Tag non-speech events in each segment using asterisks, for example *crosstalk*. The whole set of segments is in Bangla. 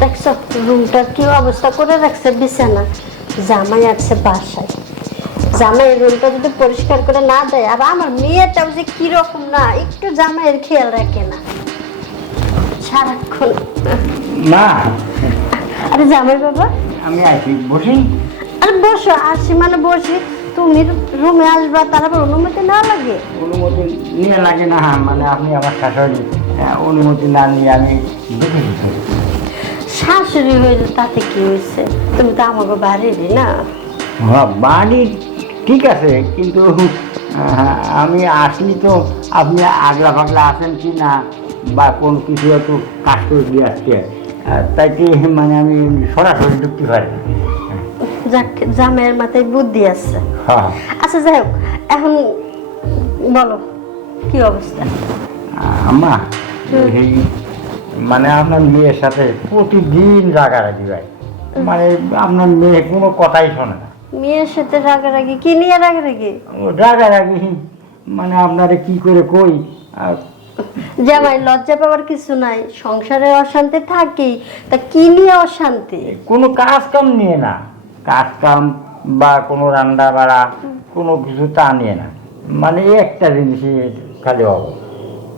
দেখছ রুমটার কি অবস্থা করে রাখছে? বিছানা। জামাই আসছে বাসায়। জামাই রুমটা যদি পরিষ্কার করে না দেয় আর আমার মেয়েটাও যে কীরকম না একটু জামাইয়ের খেয়াল রাখে না। সারাক্ষণ। মা। আরে জামাই বাবা। আমি আছি বসি। আরে বসো আসি মানে বসি। তুমি রুমে আসবা তার আবার অনুমতি না লাগে? অনুমতি নিয়ে লাগে না মানে আপনি আমার শাশুড়ি। অনুমতি না নিয়ে আমি দেখে শাশুড়ি হইলে তাতে কি হয়েছে তুমি তো আমাকে বাড়িরই না? হ্যাঁ বাড়ি ঠিক আছে কিন্তু আমি আসলি তো। আপনি আগলা ফাগলা আছেন কি না? বা কোন কিছু একটু কাজ করে দিয়ে আসছে? তাই কি মানে আমি সরাসরি ঢুকতে পারি যাক জামাইয়ের মাথায় বুদ্ধি আছে। হ্যাঁ। আচ্ছা যাই হোক এখন বলো কি অবস্থা? আম্মা এই মানে আপনার মেয়ের সাথে প্রতিদিন রাগারাগি ভাই। মানে আপনার মেয়ে কোনো কথাই শোনে না। মেয়ের সাথে রাগারাগি? কি নিয়ে রাগারাগি? ও রাগারাগি মানে আপনারে কি করে কই? আর জামাই লজ্জা পাওয়ার কিছু নাই। সংসারে অশান্তি থাকেই। তা কি নিয়ে অশান্তি? কোনো কাজ কাম নিয়ে না। কাজ কাম বা কোনো রান্না বাড়া কোনো কিছু তা নিয়ে না। মানে একটা জিনিসই খালি অভাব।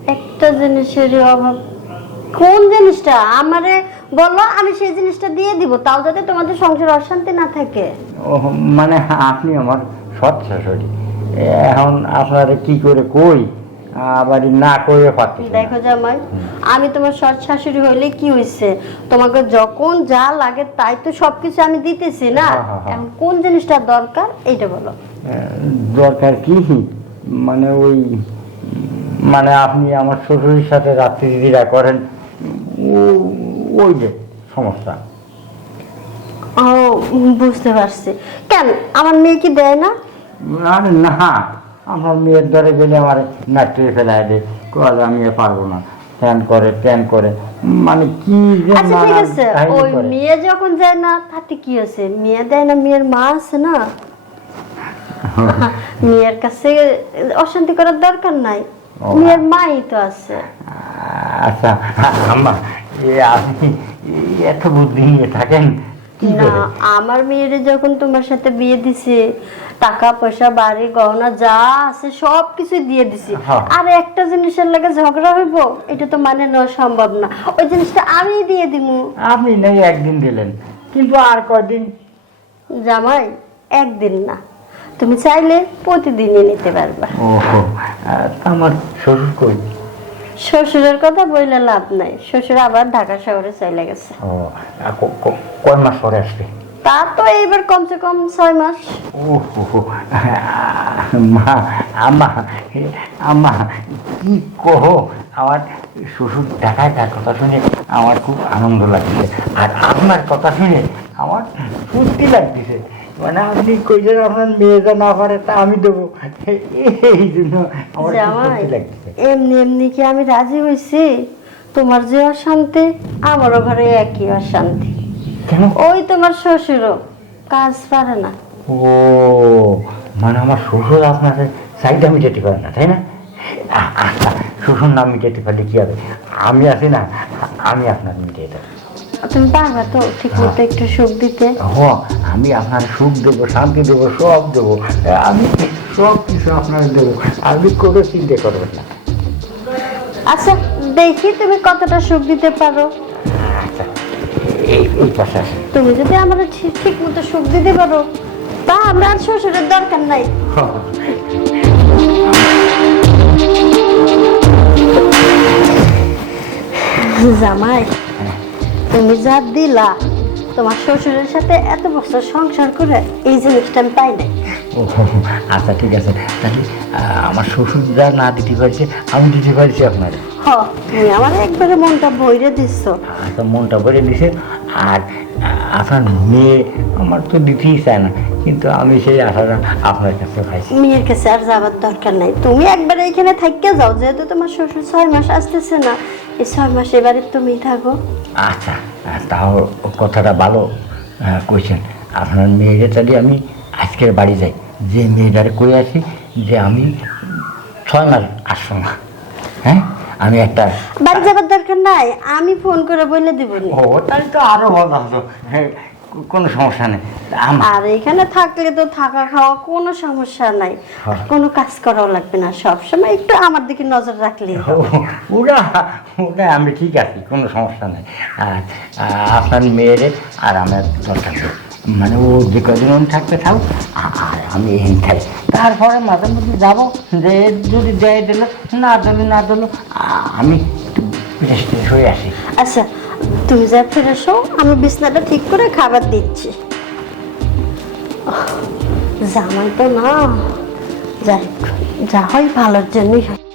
একটা জিনিসের অভাব। কোন জিনিসটা? আমারে বলো আমি সেই জিনিসটা দিয়ে দিব তাও যাতে তোমাদের সংসারে অশান্তি না থাকে। মানে আপনি আমার সৎ শাশুড়ি। এখন আপনারে কি করে কই? আবার না করে পাচ্ছি না। দেখো জামাই আমি তোমার সৎ শাশুড়ি হইলে কি হয়েছে তোমাকে যখন যা লাগে তাই তো সবকিছু আমি দিতেছি না? হ্যাঁ, হ্যাঁ, হ্যাঁ। এখন কোন জিনিসটা দরকার এইটা বলো। দরকার কি? মানে ওই মানে আপনি আমার শ্বশুরের সাথে রাত্রি দিদিরা করেন ওই যে সমস্যা। ও বুঝতে পারছি। কেন আমার মেয়ে কি দেয় না? আরে না আমার মেয়ের ধরে গেলে আমার নাট্যে ফেলায় দে কল আমি পারব না। ট্যান করে ট্যান করে। মানে কি আচ্ছা ঠিক আছে। ওই মেয়ে যখন যায় না তাতে কি আছে মেয়ে দেয় না মেয়ের মা আছে না? *laughs* মেয়ের কাছে অশান্তি করার দরকার নাই। মেয়ের মাই তো আছে। আচ্ছা আম্মা এ আপনি এত বুদ্ধি নিয়ে থাকেন? কি না করে? আমার মেয়ের যখন তোমার সাথে বিয়ে দিছে টাকা পয়সা বাড়ি গহনা যা আছে সব কিছু দিয়ে দিছি। আর একটা জিনিসের লাগে ঝগড়া হইব এটা তো মানে নেওয়া সম্ভব না। ওই জিনিসটা আমি দিয়ে দিমু। আপনি নেই একদিন দিলেন। কিন্তু আর কয়দিন? জামাই একদিন না। তুমি চাইলে প্রতিদিনই নিতে পারবা। ওহো আমার শ্বশুর কই? শ্বশুরের কথা বললে লাভ নাই। শ্বশুর আবার ঢাকা শহরে চলে গেছে। ও আহ, ক- ক- কয় মাস পরে আসবে? তা তো এইবার কমসে কম ছয় মাস। ওহো মা আম্মা আম্মা কি কহো? আমার শ্বশুর ঢাকায় তার কথা শুনে আমার খুব আনন্দ লাগছে। আর আপনার কথা শুনে আমার ফুর্তি লাগতেছে। মানে আপনি কইলেন আপনার মেয়ে যা না পারে তা আমি দেবো। এই জন্য আমার লাগতেছে। এমনি এমনি কি আমি রাজি হয়েছি তোমার যে অশান্তি আমারও ঘরে একই অশান্তি। কেন? ওই তোমার শ্বশুরও কাজ পারে না। ও মানে আমার শ্বশুর আপনাকে সাইডটা মিটাতে পারে না তাই না? আচ্ছা শ্বশুর নাম মিটাতে পারলে কি হবে? আমি আছি না আমি আপনার মিটিয়ে দেবো তুমি পারবা তো ঠিক মতো একটু সুখ দিতে। হ আমি আপনার সুখ দেবো শান্তি দেবো সব দেবো। আমি সব কিছু আপনার দেবো। আপনি কোনো চিন্তা করবেন না। আচ্ছা দেখি তুমি কতটা সুখ দিতে পারো। আচ্ছা তুমি যদি আমার ঠিক মতো সুখ দিতে পারো তা আমরা আর শ্বশুরের দরকার নাই। জামাই তুমি যা দিলা তোমার শ্বশুরের সাথে এত বছর সংসার করে এই জিনিসটা আমি পাই নাই। ও আচ্ছা ঠিক আছে। তাহলে আমার শ্বশুর যা না দিতে পারছে আমি দিতে পারছি আপনার। হ তুমি আমার একবারে মনটা বইরে দিচ্ছ আচ্ছা মনটা বইরে দিছে। আর আপনার মেয়ে আমার তো দিতেই চায় না। কিন্তু আমি সেই আশাটা আপনার কাছে পাইছি। মেয়ের কাছে আর যাবার দরকার নাই। তুমি একবার এখানে থাকতে যাও যেহেতু তোমার শ্বশুর ছয় মাস আসতেছে না। এই ছয় মাস এবারে তুমি থাকো। আচ্ছা তাও কথাটা ভালো কইছেন। আপনার মেয়েরে তাহলে আমি আজকের বাড়ি যাই। যে মেয়েটারে কই আছি যে আমি ছয় মাস আসব না। হ্যাঁ? আমি একটা বাড়ি যাবার দরকার নাই আমি ফোন করে বলে দিব ও তাহলে তো আরও ভালো হতো হ্যাঁ, কোনো সমস্যা নেই। আর এখানে থাকলে তো থাকা খাওয়া কোনো সমস্যা নাই। হ্যাঁ। কোনো কাজ করাও লাগবে না। সব সময় একটু আমার দিকে নজর রাখলে ওরা আমি ঠিক আছি কোনো সমস্যা নেই। আর আপনার মেয়েরে আর আমার দরকার মানে ও যে কদিন থাকতে থাক আর আমি এখানে থাকি। তারপরে মাঝে মধ্যে যাব যে যদি দেয় দিল না দিল না দিল আমি একটু হয়ে আসি। আচ্ছা তুমি যা ফিরে এসো আমি বিছনাটা ঠিক করে খাবার দিচ্ছি। জামাই তো না। যাই যা হয় ভালোর জন্যই হয়।